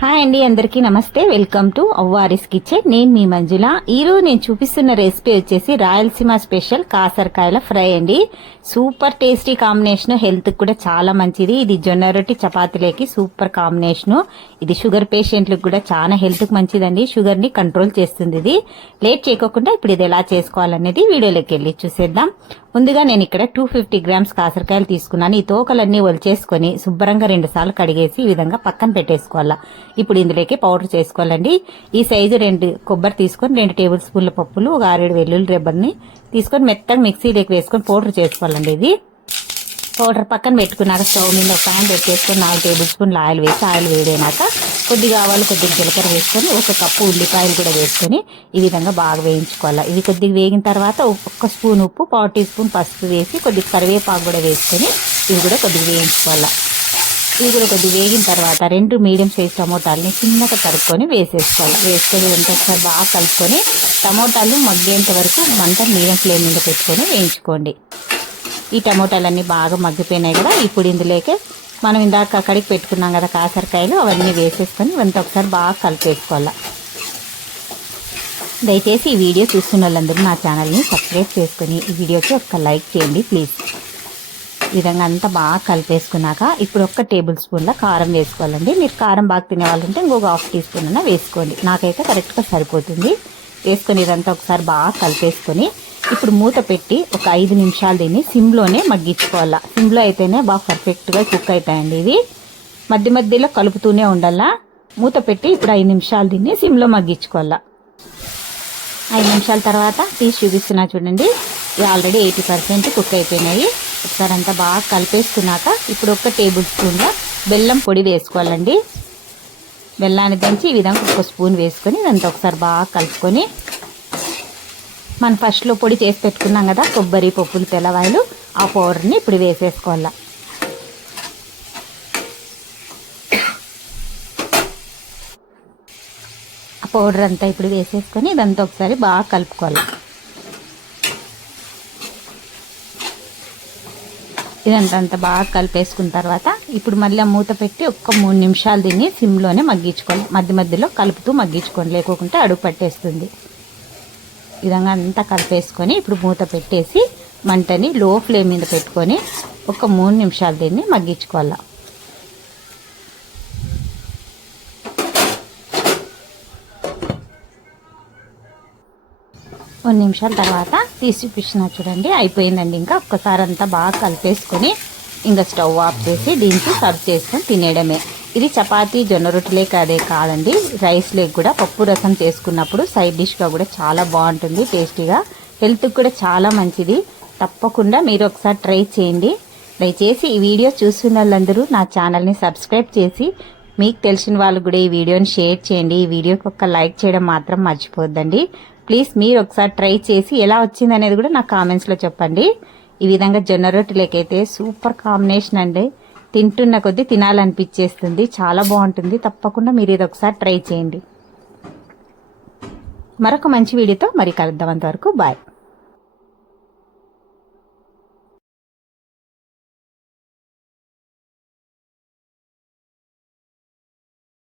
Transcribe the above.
Hi అండి అందరికీ నమస్తే. Welcome to Avvari's kitchen. నేను మీ మంజుల. ఈరోజు నేను చూపిస్తున్న రెసిపీ వచ్చేసి రాయలసీమ స్పెషల్ కాసరకాయల ఫ్రై అండి. సూపర్ టేస్టీ కాంబినేషన్ హెల్త్కి కూడా చాలా మంచిది. ఇది జొన్న రొట్టి చపాతీలోకి సూపర్ కాంబినేషన్. ఇది షుగర్ పేషెంట్లకు కూడా చాలా హెల్త్కి మంచిదండి. షుగర్ని కంట్రోల్ చేస్తుంది ఇది. లేట్ చేయకోకుండా ఇప్పుడు ఇది ఎలా చేసుకోవాలనేది వీడియోలోకి వెళ్ళి చూసేద్దాం. ముందుగా నేను ఇక్కడ టూ ఫిఫ్టీ గ్రామ్స్ కాసరకాయలు తీసుకున్నాను. ఈ తోకలన్నీ ఒలిచేసుకొని శుభ్రంగా రెండు సార్లు కడిగేసి ఈ విధంగా పక్కన పెట్టేసుకోవాలా. ఇప్పుడు ఇందులోకి పౌడర్ చేసుకోవాలండి. ఈ సైజు రెండు కొబ్బరి తీసుకొని రెండు టేబుల్ స్పూన్ల పప్పులు ఒక ఆరేడు వెల్లుల్లి రెబ్బర్ని తీసుకొని మెత్తగా మిక్సీలోకి వేసుకొని పౌడర్ చేసుకోవాలండి ఇది. పౌడర్ పక్కన పెట్టుకున్నాక స్టవ్ మీద ఒక ప్యాన్ పెట్టేసుకొని నాలుగు టేబుల్ స్పూన్లు ఆయిల్ వేసి ఆయిల్ వేడైనాక కొద్దిగా ఆవాలు కొద్దిగా జీలకర్ర వేసుకొని ఒక కప్పు ఉల్లిపాయలు కూడా వేసుకొని ఈ విధంగా బాగా వేయించుకోవాలి. ఇవి కొద్దిగా వేగిన తర్వాత ఒక్క స్పూన్ ఉప్పు పావు టీ స్పూన్ పసుపు వేసి కొద్దిగా కరివేపాకు కూడా వేసుకొని ఇవి కూడా కొద్దిగా వేయించుకోవాలి. ఇవి కూడా కొద్ది వేగిన తర్వాత రెండు మీడియం సైజ్ టమోటాలని చిన్నగా తరుక్కొని వేసేసుకోవాలి. వేసుకొని ఎంత ఒకసారి బాగా కలుపుకొని టమోటాలు మగ్గేంత వరకు మంట మీడియం ఫ్లేమ్ మీద పెట్టుకొని వేయించుకోండి. ఈ టమోటాలన్నీ బాగా మగ్గిపోయినాయి కదా ఇప్పుడు ఇందులోకి మనం ఇందాక అక్కడికి పెట్టుకున్నాం కదా కాసరకాయలు అవన్నీ వేసేసుకొని ఇవంతా ఒకసారి బాగా కలిపేసుకోవాలి. దయచేసి ఈ వీడియో చూస్తున్న వాళ్ళందరూ నా ఛానల్ని సబ్స్క్రైబ్ చేసుకొని ఈ వీడియోకి ఒక లైక్ చేయండి ప్లీజ్ ఈ విధంగా అంతా బాగా కలిపేసుకున్నాక ఇప్పుడు ఒక్క టేబుల్ స్పూన్ల కారం వేసుకోవాలండి. మీరు కారం బాగా తినే వాళ్ళంటే ఇంకొక హాఫ్ టీ స్పూన్ అన్న వేసుకోండి. నాకైతే కరెక్ట్గా సరిపోతుంది. వేసుకొని ఇదంతా ఒకసారి బాగా కలిపేసుకొని ఇప్పుడు మూత పెట్టి ఒక ఐదు నిమిషాలు దీన్ని సిమ్లోనే మగ్గించుకోవాలా. సిమ్లో అయితేనే బాగా పర్ఫెక్ట్గా కుక్ అవుతాయండి ఇవి. మధ్య మధ్యలో కలుపుతూనే ఉండాలా. మూత పెట్టి ఇప్పుడు ఐదు నిమిషాలు దీన్ని సిమ్లో మగ్గించుకోవాలా. ఐదు నిమిషాల తర్వాత తీసి చూపిస్తున్నా చూడండి. ఆల్రెడీ ఎయిటీ పర్సెంట్ కుక్ అయిపోయినాయి. ఒకసారి అంతా బాగా కలిపేసుకున్నాక ఇప్పుడు ఒక టేబుల్ స్పూన్ల బెల్లం పొడి వేసుకోవాలండి. బెల్లాన్ని దంచి ఈ విధంగా ఒక స్పూన్ వేసుకొని ఇదంతా ఒకసారి బాగా కలుపుకొని మనం ఫస్ట్లో పొడి చేసి పెట్టుకున్నాం కదా కొబ్బరి పప్పులు తెల్లవాయలు ఆ పౌడర్ని ఇప్పుడు వేసేసుకోవాలా. ఆ పౌడర్ అంతా ఇప్పుడు వేసేసుకొని ఇదంతా ఒకసారి బాగా కలుపుకోవాలి. ఇదంతా అంత బాగా కలిపేసుకున్న తర్వాత ఇప్పుడు మళ్ళీ మూత పెట్టి ఒక్క మూడు నిమిషాలు దీన్ని సిమ్లోనే మగ్గించుకోవాలి. మధ్య మధ్యలో కలుపుతూ మగ్గించుకోండి. లేకుంటే అడుగు పట్టేస్తుంది. విధంగా అంతా కలిపేసుకొని ఇప్పుడు మూత పెట్టేసి మంటని లో ఫ్లేమ్ మీద పెట్టుకొని ఒక మూడు నిమిషాలు దీన్ని మగ్గించుకోవాలి. కొన్ని నిమిషాల తర్వాత తీసి చూపించిన చూడండి. అయిపోయిందండి ఇంకా. ఒక్కసారి అంతా బాగా కలిపేసుకొని ఇంకా స్టవ్ ఆఫ్ చేసి దీనికి సర్వ్ చేసుకొని తినేయడమే. ఇది చపాతీ జొన్న రొట్టెలే కాదే కాదండి. రైస్లో కూడా పప్పు రసం చేసుకున్నప్పుడు సైడ్ డిష్గా కూడా చాలా బాగుంటుంది టేస్టీగా. హెల్త్కి కూడా చాలా మంచిది. తప్పకుండా మీరు ఒకసారి ట్రై చేయండి. దయచేసి ఈ వీడియో చూస్తున్న వాళ్ళందరూ నా ఛానల్ని సబ్స్క్రైబ్ చేసి మీకు తెలిసిన వాళ్ళు కూడా ఈ వీడియోని షేర్ చేయండి. ఈ వీడియోకి ఒక లైక్ చేయడం మాత్రం మర్చిపోద్దండి ప్లీజ్ మీరు ఒకసారి ట్రై చేసి ఎలా వచ్చింది అనేది కూడా నా కామెంట్స్లో చెప్పండి. ఈ విధంగా జొన్న రొట్టెలకైతే సూపర్ కాంబినేషన్ అండి. తింటున్న కొద్దీ తినాలనిపించేస్తుంది. చాలా బాగుంటుంది. తప్పకుండా మీరు ఇది ఒకసారి ట్రై చేయండి. మరొక మంచి వీడియోతో మరి కలుద్దాం అంతవరకు. బాయ్